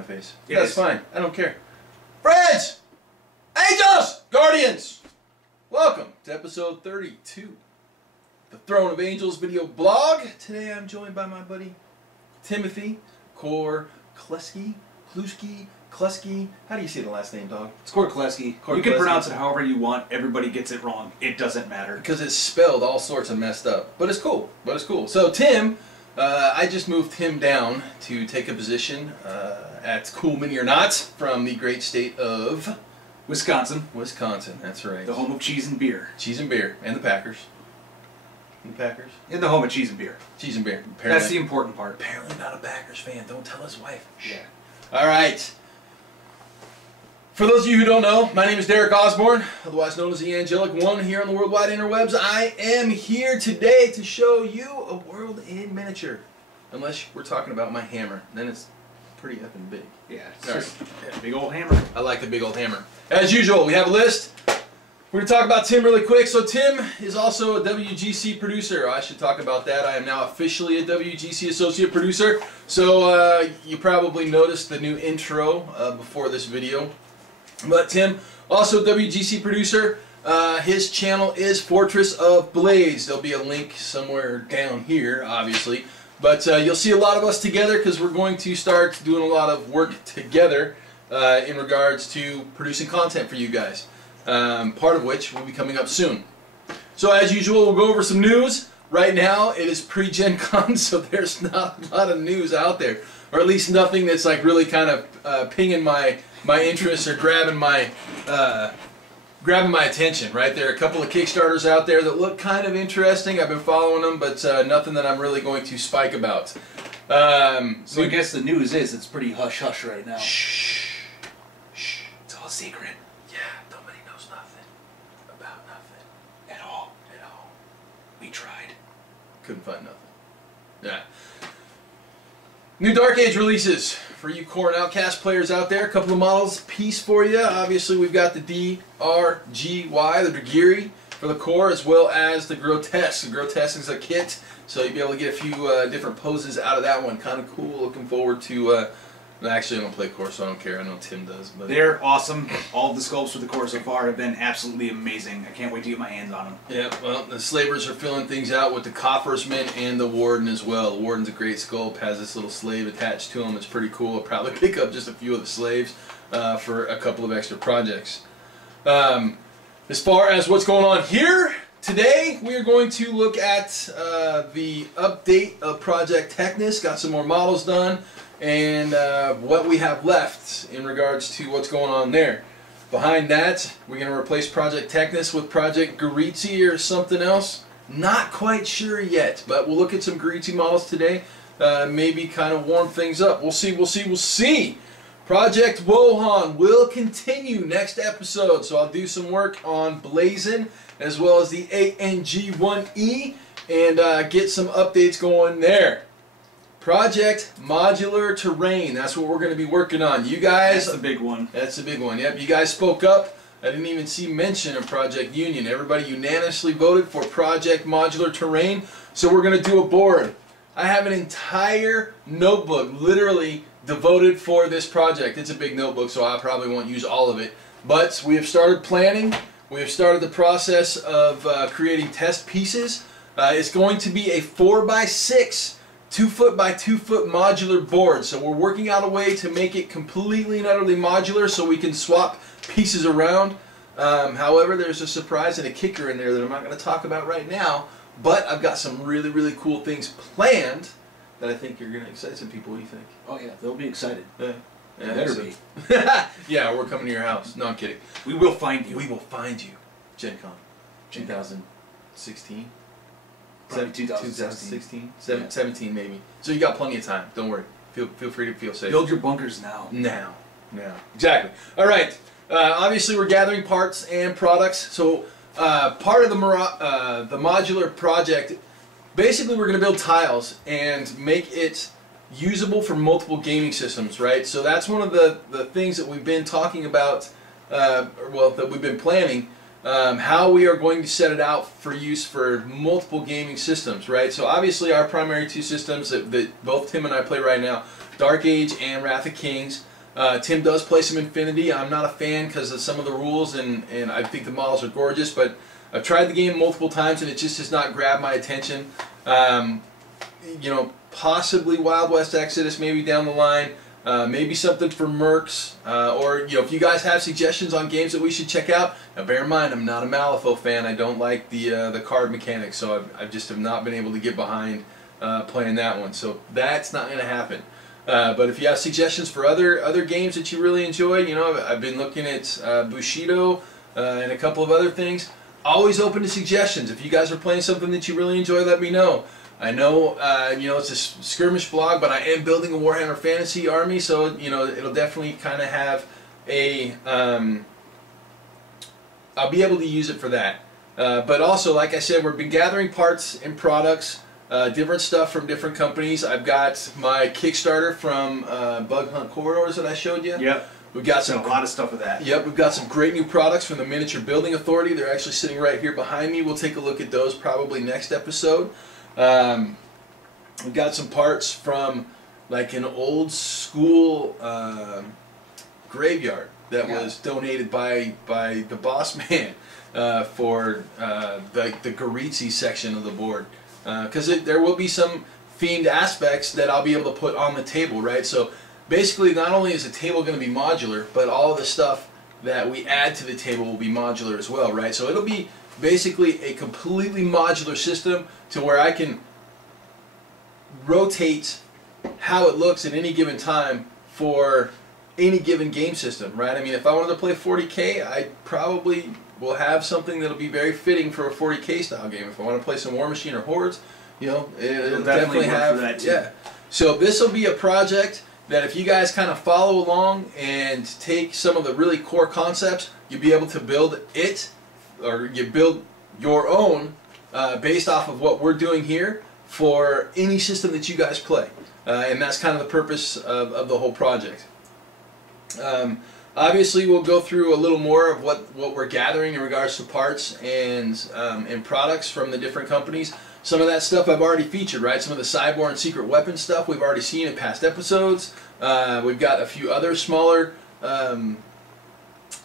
my face. It That's is. fine. I don't care. Friends! Angels! Guardians! Welcome to episode 32. The Throne of Angels video blog. Today I'm joined by my buddy Timothy Korklewski. Kluski. How do you say the last name, dog? It's Korklewski. You can pronounce it however you want. Everybody gets it wrong. It doesn't matter. Because it's spelled all sorts of messed up. But it's cool. So Tim, I just moved him down to take a position at Cool Mini or Not from the great state of Wisconsin. Wisconsin, that's right. The home of cheese and beer. Cheese and beer. And the Packers. And the Packers. In the home of cheese and beer. Cheese and beer. Apparently, that's the important part. Apparently not a Packers fan. Don't tell his wife. Yeah. All right. For those of you who don't know, my name is Derek Osborne, otherwise known as the Angelic One here on the worldwide interwebs. I am here today to show you a world in miniature. Unless we're talking about my hammer. Then it's pretty effing big. Yeah, it's All just right. a big old hammer. I like the big old hammer. As usual, we have a list. We're going to talk about Tim really quick. So Tim is also a WGC producer. I should talk about that. I am now officially a WGC associate producer. So you probably noticed the new intro before this video. But Tim, also WGC producer. His channel is Fortress of Blades. There'll be a link somewhere down here, obviously. But you'll see a lot of us together because we're going to start doing a lot of work together in regards to producing content for you guys. Part of which will be coming up soon. So as usual, we'll go over some news. Right now, it is pre-GenCon, so there's not a lot of news out there. Or at least nothing that's like really kind of pinging my interest or grabbing my attention. Right, there are a couple of Kickstarters out there that look kind of interesting. I've been following them, but nothing that I'm really going to spike about. So I guess the news is it's pretty hush-hush right now. Shh. It's all secret. Yeah, nobody knows nothing about nothing At all. at all. We tried. Couldn't find nothing. Yeah. New Dark Age releases for you Core and Outcast players out there. A couple of models piece for you. Obviously, we've got the DRGY, the Dragiri for the Core, as well as the Grotesque. The Grotesque is a kit, so you'll be able to get a few different poses out of that one. Kind of cool. Looking forward to. Actually, I don't play Core, so I don't care. I know Tim does. But They're awesome. All of the sculpts for the core so far have been absolutely amazing. I can't wait to get my hands on them. yeah, well, the Slavers are filling things out with the Coffersman and the Warden as well. The Warden's a great sculpt, has this little slave attached to him. It's pretty cool. I'll probably pick up just a few of the slaves for a couple of extra projects. As far as what's going on here, today we are going to look at the update of Project Teknes. Got some more models done. And what we have left in regards to what's going on there. Behind that, we're going to replace Project Teknes with Project Garitzi or something else. Not quite sure yet, but we'll look at some Garitzi models today. Maybe kind of warm things up. We'll see. Project Wohan will continue next episode, so I'll do some work on Blazin as well as the ANG1E and get some updates going there. Project Modular Terrain, that's what we're going to be working on. You guys... That's the big one. That's the big one, yep. You guys spoke up. I didn't even see mention of Project Union. Everybody unanimously voted for Project Modular Terrain, so we're going to do a board. I have an entire notebook literally devoted for this project. It's a big notebook, so I probably won't use all of it. But we have started planning. We have started the process of creating test pieces. It's going to be a 4x6 2-foot by 2-foot modular board. So we're working out a way to make it completely and utterly modular so we can swap pieces around. However, there's a surprise and a kicker in there that I'm not going to talk about right now, but I've got some really, really cool things planned that I think you're going to excite some people. What do you think? Oh yeah, they'll be excited. Yeah, Better be. yeah, we're coming to your house. No, I'm kidding. We will find you. We will find you. GenCon 2016? Probably 2016? Yeah. 17 maybe. So you got plenty of time. Don't worry. Feel free to feel safe. Build your bunkers now. Now. Exactly. All right. Obviously, we're gathering parts and products. So part of the modular project, basically, we're going to build tiles and make it usable for multiple gaming systems, right? So that's one of the things that we've been talking about, well, that we've been planning. How we are going to set it out for use for multiple gaming systems, right? So obviously our primary two systems that both Tim and I play right now, Dark Age and Wrath of Kings. Tim does play some Infinity. I'm not a fan because of some of the rules, and I think the models are gorgeous, but I've tried the game multiple times and it just has not grabbed my attention. You know, possibly Wild West Exodus maybe down the line, maybe something for Mercs, or you know, if you guys have suggestions on games that we should check out. Now bear in mind, I'm not a Malifaux fan. I don't like the card mechanics, so I just have not been able to get behind playing that one. So that's not going to happen. But if you have suggestions for other games that you really enjoy, you know, I've been looking at Bushido and a couple of other things. Always open to suggestions. If you guys are playing something that you really enjoy, let me know. I know, you know, it's a skirmish blog, but I am building a Warhammer Fantasy army, so you know, it'll definitely kind of have a. I'll be able to use it for that. But also, like I said, we've been gathering parts and products. Different stuff from different companies. I've got my Kickstarter from Bug Hunt Corridors that I showed you. Yep. We've got some a lot of stuff with that. Yep, we've got some great new products from the Miniature Building Authority. They're actually sitting right here behind me. We'll take a look at those probably next episode. We've got some parts from like an old school graveyard that was donated by the boss man for the Garitzi section of the board. Because there will be some themed aspects that I'll be able to put on the table, right? So basically, not only is the table going to be modular, but all of the stuff that we add to the table will be modular as well, right? So it'll be basically a completely modular system to where I can rotate how it looks at any given time for any given game system, right? I mean, if I wanted to play 40K, I probably will have something that'll be very fitting for a 40K style game. If I want to play some War Machine or Hordes, you know, it'll definitely have for that too. Yeah. So this will be a project that if you guys kind of follow along and take some of the really core concepts, you'll be able to build it, or you build your own based off of what we're doing here for any system that you guys play. And that's kind of the purpose of the whole project. Obviously, we'll go through a little more of what we're gathering in regards to parts and products from the different companies. Some of that stuff I've already featured, right? Some of the Cyborg and Secret Weapon stuff we've already seen in past episodes. We've got a few other smaller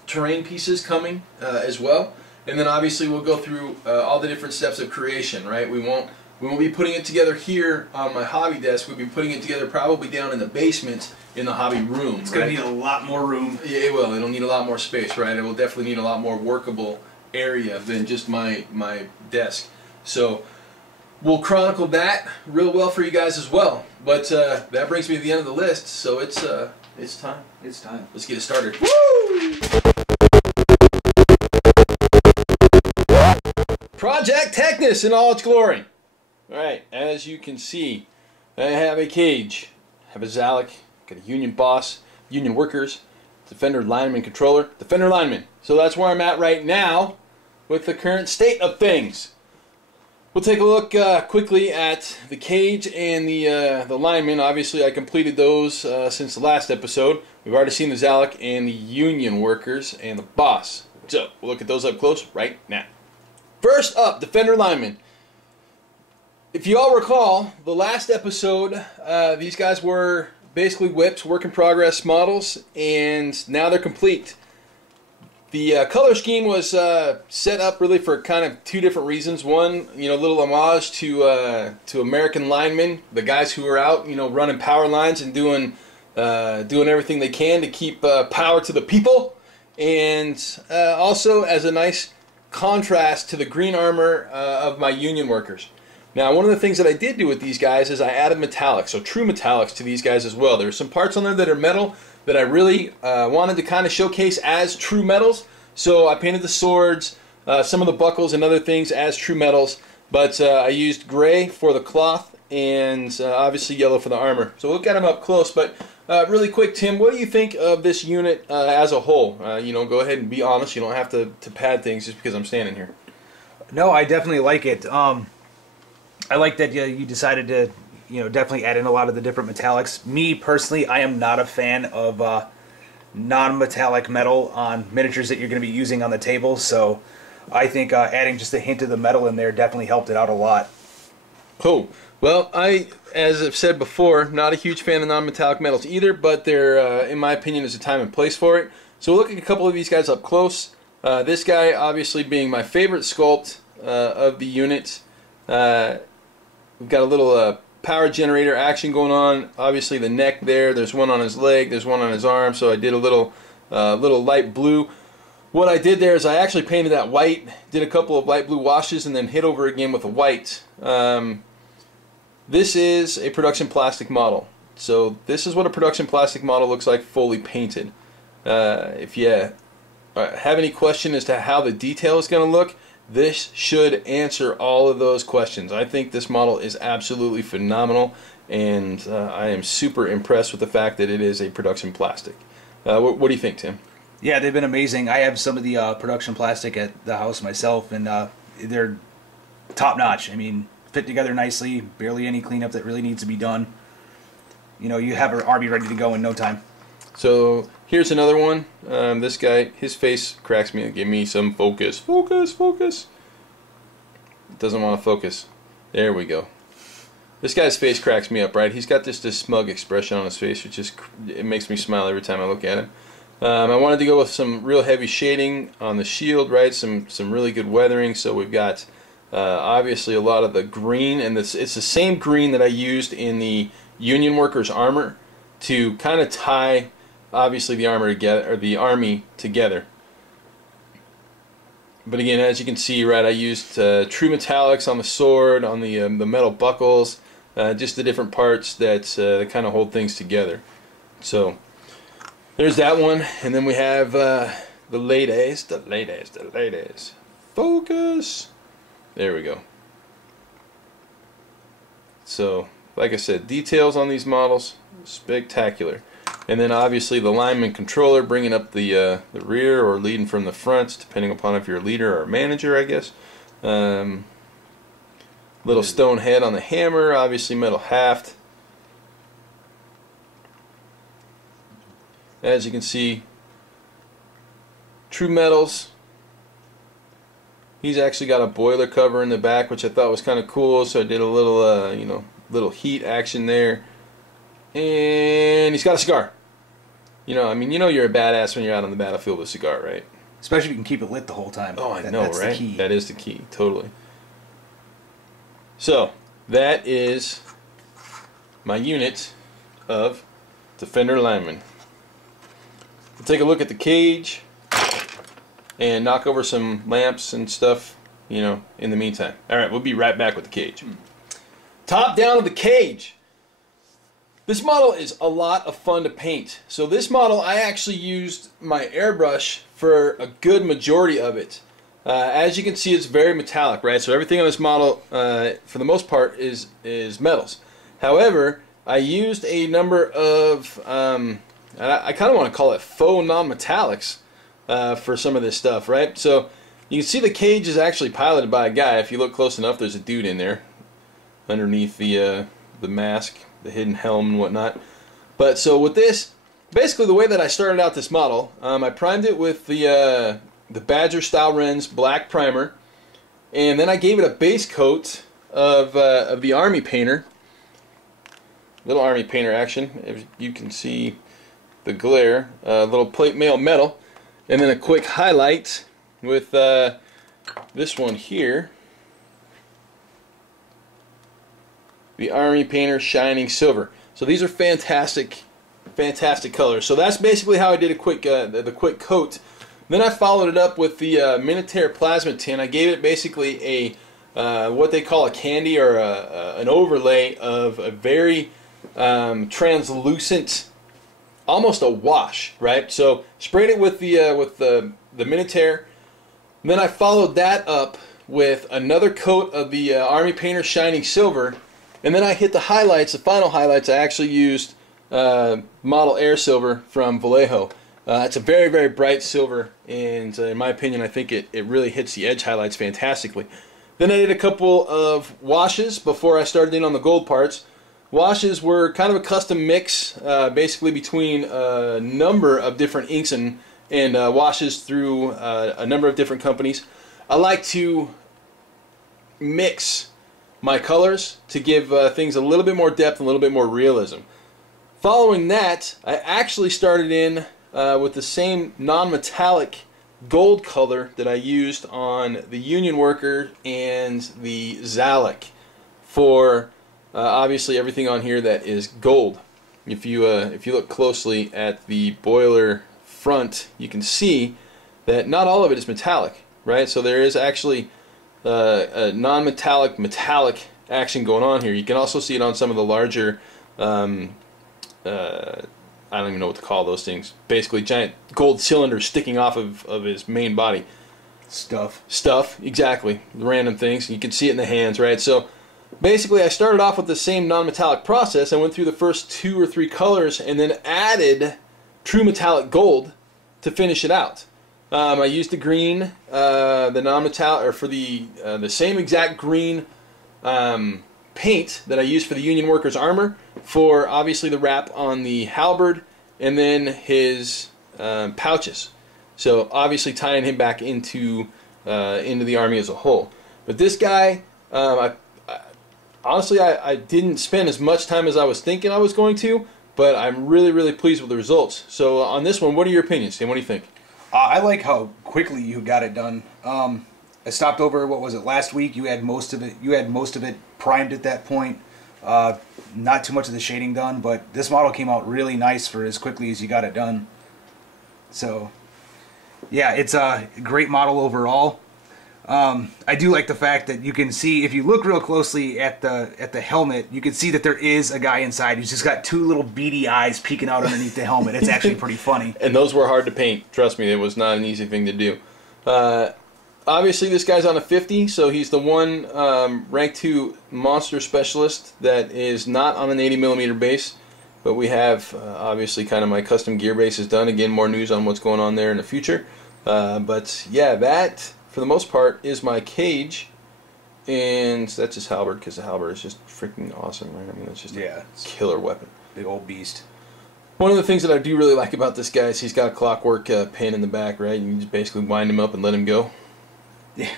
terrain pieces coming as well. And then obviously we'll go through all the different steps of creation, right? We won't be putting it together here on my hobby desk. We'll be putting it together probably down in the basement in the hobby room. It's going to need a lot more room. Yeah, it will. It'll need a lot more space, right? It will definitely need a lot more workable area than just my desk. So we'll chronicle that real well for you guys as well. But that brings me to the end of the list. So it's time. It's time. Let's get it started. Woo! Project Teknes in all its glory. Alright, as you can see, I have a cage, I have a Zalek, got a Union boss, Union workers, Defender lineman controller, Defender lineman. So that's where I'm at right now with the current state of things. We'll take a look quickly at the cage and the lineman. Obviously I completed those since the last episode. We've already seen the Zalek and the Union workers and the boss. So we'll look at those up close right now. First up, Defender lineman. If you all recall, the last episode, these guys were basically whips, work in progress models, and now they're complete. The color scheme was set up really for kind of two different reasons. One, you know, a little homage to American linemen, the guys who are out, you know, running power lines and doing everything they can to keep power to the people, and also as a nice contrast to the green armor of my Union workers. Now, one of the things that I did do with these guys is I added metallics, so true metallics to these guys as well. There's some parts on there that are metal that I really wanted to kind of showcase as true metals. So I painted the swords, some of the buckles and other things as true metals. But I used gray for the cloth and obviously yellow for the armor. So we'll look at them up close. But really quick, Tim, what do you think of this unit as a whole? You know, go ahead and be honest. You don't have to pad things just because I'm standing here. No, I definitely like it. I like that you decided to, you know, definitely add in a lot of the different metallics. Me personally, I am not a fan of non-metallic metal on miniatures that you're going to be using on the table. So I think adding just a hint of the metal in there definitely helped it out a lot. Cool. Well, as I've said before, not a huge fan of non-metallic metals either, but there, in my opinion, is a time and place for it. So we'll look at a couple of these guys up close. This guy, obviously, being my favorite sculpt of the unit. We've got a little power generator action going on. Obviously, the neck there. There's one on his leg. There's one on his arm. So I did a little light blue. What I did there is I actually painted that white, did a couple of light blue washes, and then hit over again with a white. This is a production plastic model. So this is what a production plastic model looks like fully painted. If you have any question as to how the detail is going to look, this should answer all of those questions. I think this model is absolutely phenomenal, and I am super impressed with the fact that it is a production plastic. What do you think, Tim? Yeah, they've been amazing. I have some of the production plastic at the house myself, and they're top notch. I mean, fit together nicely, barely any cleanup that really needs to be done. You know, you have an army ready to go in no time. So here's another one. This guy, his face cracks me. Give me some focus. Focus, focus. It doesn't want to focus. There we go. This guy's face cracks me up, right? He's got this smug expression on his face, which is, it makes me smile every time I look at him. I wanted to go with some real heavy shading on the shield, right? Some really good weathering. So we've got obviously a lot of the green, and it's the same green that I used in the Union workers' armor to kind of tie, obviously, the armor together, or the army together. But again, as you can see, right, I used true metallics on the sword, on the metal buckles, just the different parts that kind of hold things together. So there's that one, and then we have the ladies. Focus. There we go. So, like I said, details on these models, spectacular. And then obviously the lineman controller bringing up the rear or leading from the front, depending upon if you're a leader or a manager, I guess. Little stone head on the hammer, obviously metal haft. As you can see, true metals. He's actually got a boiler cover in the back, which I thought was kind of cool. So I did a little, you know, little heat action there. And he's got a cigar. You know, I mean, you know you're a badass when you're out on the battlefield with a cigar, right? Especially if you can keep it lit the whole time. Oh, I know, that's right? The key. That is the key, totally. So, that is my unit of Defender Lineman. We'll take a look at the cage and knock over some lamps and stuff, you know, in the meantime. Alright, we'll be right back with the cage. Top down of the cage. This model is a lot of fun to paint. So this model, I actually used my airbrush for a good majority of it. As you can see, it's very metallic, right? So everything on this model, for the most part, is metals. However, I used a number of, I kind of want to call it faux non-metallics for some of this stuff, right? So you can see the cage is actually piloted by a guy. If you look close enough, there's a dude in there underneath the mask, the hidden helm and whatnot. But so with this, basically the way that I started out this model, I primed it with the Badger style Ren's black primer, and then I gave it a base coat of the Army Painter, little Army Painter action. As you can see the glare, little plate mail metal, and then a quick highlight with this one here, the Army Painter Shining Silver. So these are fantastic colors. So that's basically how I did a quick the quick coat. Then I followed it up with the Minotaur plasma tin. I gave it basically a what they call a candy, or an overlay of a very translucent, almost a wash, right? So sprayed it with the Minotaur. Then I followed that up with another coat of the Army Painter Shining Silver. And then I hit the highlights, the final highlights. I actually used Model Air Silver from Vallejo. It's a very, very bright silver, and in my opinion, I think it really hits the edge highlights fantastically. Then I did a couple of washes before I started in on the gold parts. Washes were kind of a custom mix, basically between a number of different inks and washes through a number of different companies. I like to mix my colors to give things a little bit more depth, a little bit more realism. Following that, I actually started in with the same non-metallic gold color that I used on the Union Worker and the Zalek for obviously everything on here that is gold. If you look closely at the boiler front, you can see that not all of it is metallic, right? So there is actually a non-metallic metallic action going on here. You can also see it on some of the larger I don't even know what to call those things. Basically, giant gold cylinders sticking off of his main body. Stuff, exactly. Random things. You can see it in the hands, right? So, basically, I started off with the same non-metallic process. I went through the first 2 or 3 colors and then added true metallic gold to finish it out. I used the green, the non-metallic, or for the same exact green paint that I used for the Union Worker's armor, for obviously the wrap on the halberd, and then his pouches. So obviously tying him back into the army as a whole. But this guy, honestly, I didn't spend as much time as I was thinking I was going to, but I'm really, really pleased with the results. So on this one, what are your opinions, Tim? What do you think? I like how quickly you got it done. I stopped over, what was it, last week? You had most of it. You had most of it primed at that point. Not too much of the shading done, but this model came out really nice for as quickly as you got it done. So, yeah, it's a great model overall. I do like the fact that you can see, if you look real closely at the helmet, you can see that there is a guy inside who's just got 2 little beady eyes peeking out underneath the helmet. It's actually pretty funny. And those were hard to paint. Trust me, it was not an easy thing to do. Obviously, this guy's on a 50, so he's the one rank 2 monster specialist that is not on an 80mm base. But we have, obviously, kind of my custom gear base is done. Again, more news on what's going on there in the future. But, yeah, that, for the most part, is my cage. And that's his halberd, because the halberd is just freaking awesome, right? I mean, it's just a killer weapon. Big old beast. One of the things that I do really like about this guy is he's got a clockwork pin in the back, right? You can just basically wind him up and let him go. Yeah.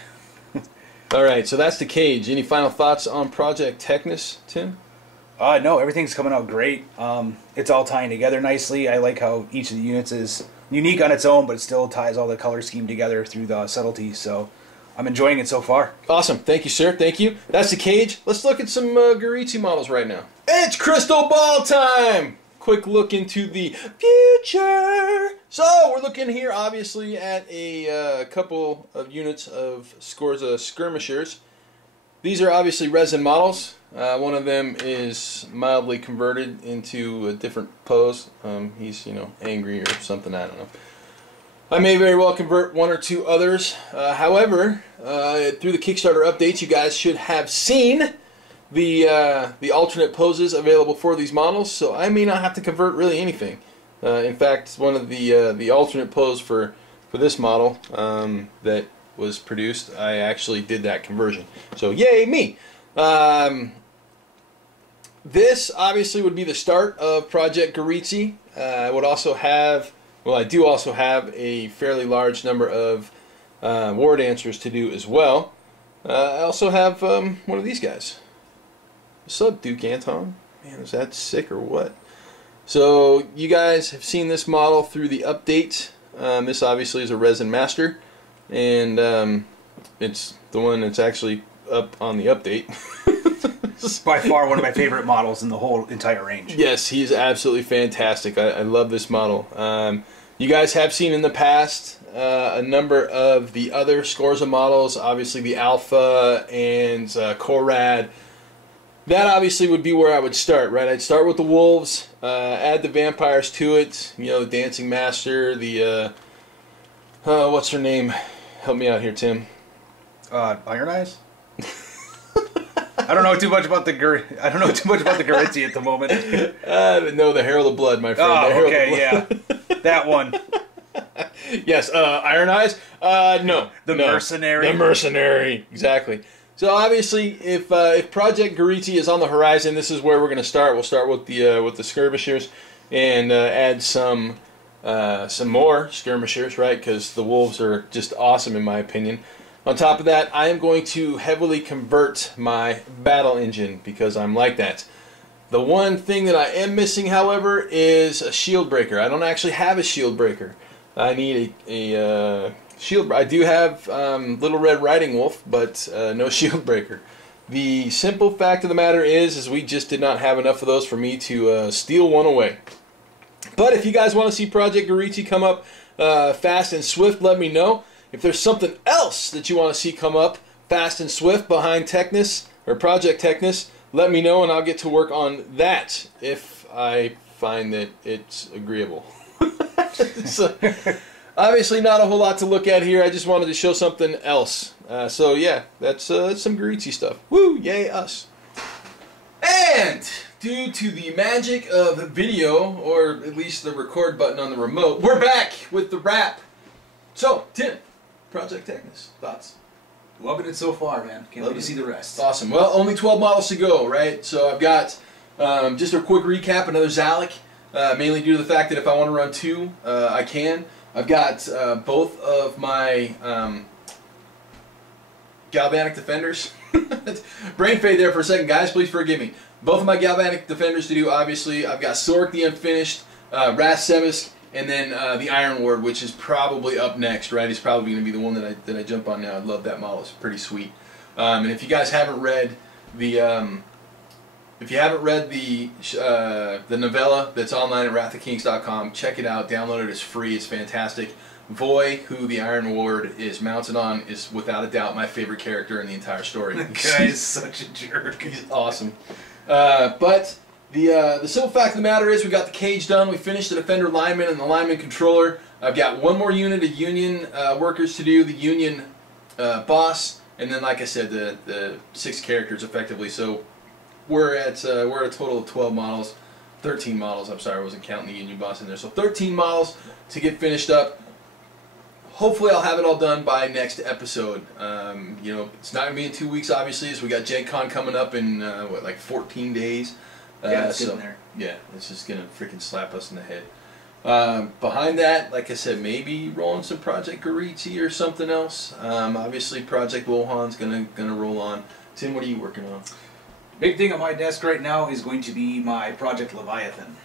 Alright, so that's the cage. Any final thoughts on Project Teknes, Tim? No, everything's coming out great. It's all tying together nicely. I like how each of the units is unique on its own, but it still ties all the color scheme together through the subtlety. So I'm enjoying it so far. Awesome. Thank you, sir. Thank you. That's the cage. Let's look at some Garitzi models right now. It's crystal ball time! Quick look into the future. So we're looking here obviously at a couple of units of Skorza skirmishers. These are obviously resin models. One of them is mildly converted into a different pose. He's, angry or something, I don't know. I may very well convert 1 or 2 others. However, through the Kickstarter updates, you guys should have seen the alternate poses available for these models, so I may not have to convert really anything. In fact, one of the alternate pose for this model that was produced, I actually did that conversion. So yay me! This obviously would be the start of Project Garitzi. I would also have, well, I do also have a fairly large number of war dancers to do as well. I also have one of these guys. What's up, Duke Anton? Man, is that sick or what? So you guys have seen this model through the update. This obviously is a resin master, and it's the one that's actually up on the update. By far one of my favorite models in the whole entire range. Yes, he's absolutely fantastic. I love this model. You guys have seen in the past a number of the other Skorza models, obviously the Alpha and Korad. That obviously would be where I would start, right? I'd start with the wolves, add the vampires to it, the Dancing Master, the, what's her name? Help me out here, Tim. Iron Eyes? I don't know too much about the Garitzi at the moment. No, the Herald of Blood, my friend. Oh, okay, yeah. That one. Yes, Iron Eyes? No. The Mercenary? The Mercenary, exactly. So obviously, if Project Garitzi is on the horizon, this is where we're going to start. We'll start with the skirmishers and add some more skirmishers, right? Because the wolves are just awesome in my opinion. On top of that, I am going to heavily convert my battle engine because I'm like that. The one thing that I am missing, however, is a shield breaker. I don't actually have a shield breaker. I need a shield. I do have Little Red Riding Wolf, but no shield breaker. The simple fact of the matter is we just did not have enough of those for me to steal one away. But if you guys want to see Project Garichi come up fast and swift, let me know. If there's something else that you want to see come up fast and swift behind Teknes or Project Teknes, let me know and I'll get to work on that if I find that it's agreeable. So, obviously not a whole lot to look at here. I just wanted to show something else. So yeah, that's some Garichi stuff. Woo! Yay us! And due to the magic of video, or at least the record button on the remote, we're back with the wrap. So, Tim, Project Teknes, thoughts? Loving it so far, man. Can't wait to see the rest. Awesome. Well, only 12 models to go, right? So I've got just a quick recap, another Zalek, mainly due to the fact that if I want to run 2, I can. I've got both of my Galvanic Defenders. Brain fade there for a second, guys. Please forgive me. Both of my Galvanic Defenders to do, obviously. I've got Sork the Unfinished, Ras Sevisk, and then the Iron Ward, which is probably up next, right? He's probably going to be the one that I jump on now. I love that model. It's pretty sweet. And if you guys haven't read the the novella that's online at wrathofkings.com, check it out. Download it. It's free. It's fantastic. Voy, who the Iron Ward is mounted on, is without a doubt my favorite character in the entire story. That guy is such a jerk. He's awesome. But the simple fact of the matter is we got the cage done. We finished the Defender lineman and the lineman controller. I've got one more unit of Union workers to do, the Union boss, and then, like I said, the 6 characters effectively. So we're at a total of 12 models, 13 models. I'm sorry, I wasn't counting the Union boss in there. So 13 models to get finished up. Hopefully I'll have it all done by next episode. You know, it's not going to be in 2 weeks, obviously, so we got GenCon coming up in, what, like 14 days? Yeah, it's in there. Yeah, it's just going to freaking slap us in the head. Behind that, like I said, maybe rolling some Project Garichi or something else. Obviously, Project Wuhan's gonna roll on. Tim, what are you working on? Big thing on my desk right now is going to be my Project Leviathan.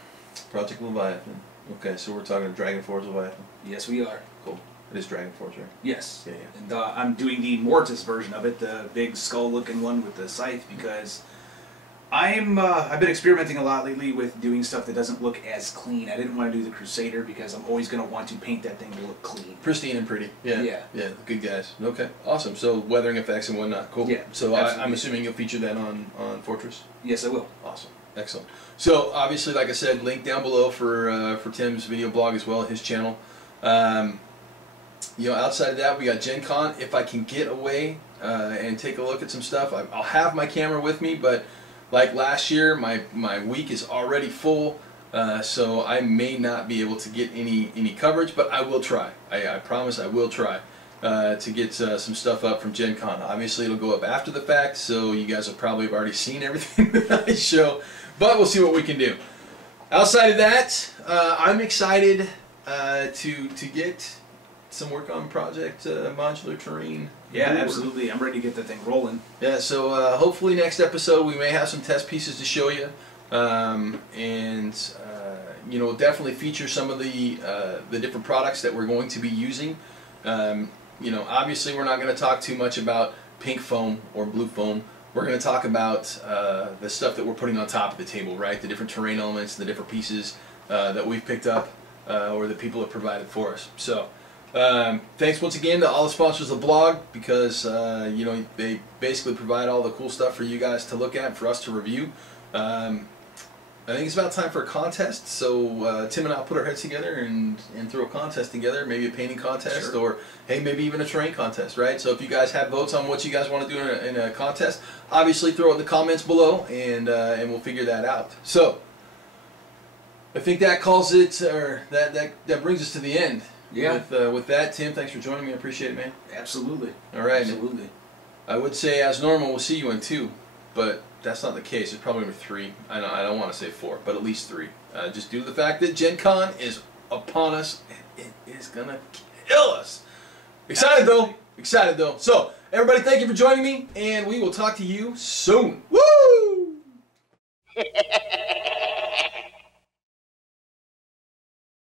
Project Leviathan. Okay, so we're talking Dragon Force Leviathan. Yes, we are. Cool. It is Dragon Force, right? Yes. Yeah, yeah. And I'm doing the Mortis version of it, the big skull-looking one with the scythe, because I've been experimenting a lot lately with doing stuff that doesn't look as clean. I didn't want to do the Crusader because I'm always going to want to paint that thing to look clean. Pristine and pretty. Yeah. Yeah. Yeah, good guys. Okay, awesome. So weathering effects and whatnot. Cool. Yeah, so I'm assuming you'll feature that on Fortress? Yes, I will. Awesome. Excellent. So obviously, like I said, link down below for Tim's video blog as well, his channel. You know, outside of that, we got GenCon. If I can get away and take a look at some stuff, I'll have my camera with me, but like last year, my week is already full, so I may not be able to get any coverage, but I will try. I promise I will try to get some stuff up from GenCon. Obviously, it'll go up after the fact, so you guys will probably have already seen everything that I show, but we'll see what we can do. Outside of that, I'm excited to get some work on Project Modular Terrain. Yeah, absolutely. I'm ready to get that thing rolling. Yeah, so hopefully next episode we may have some test pieces to show you, and you know, we'll definitely feature some of the different products that we're going to be using. You know, obviously we're not going to talk too much about pink foam or blue foam. We're going to talk about the stuff that we're putting on top of the table, right? The different terrain elements, the different pieces that we've picked up or that people have provided for us. So. Thanks once again to all the sponsors of the blog, because you know, they basically provide all the cool stuff for you guys to look at, for us to review. I think it's about time for a contest, so Tim and I will put our heads together and throw a contest together, maybe a painting contest, sure, or hey, maybe even a terrain contest, right? So if you guys have votes on what you guys want to do in a contest, obviously throw it in the comments below, and we'll figure that out. So I think that calls it, or that brings us to the end. Yeah. With that, Tim, thanks for joining me. I appreciate it, man. Absolutely. All right. Absolutely. I would say, as normal, we'll see you in 2, but that's not the case. It's probably number 3. I don't want to say 4, but at least 3. Just due to the fact that GenCon is upon us, and it is gonna kill us. Excited though. Excited though. So, everybody, thank you for joining me, and we will talk to you soon. Woo!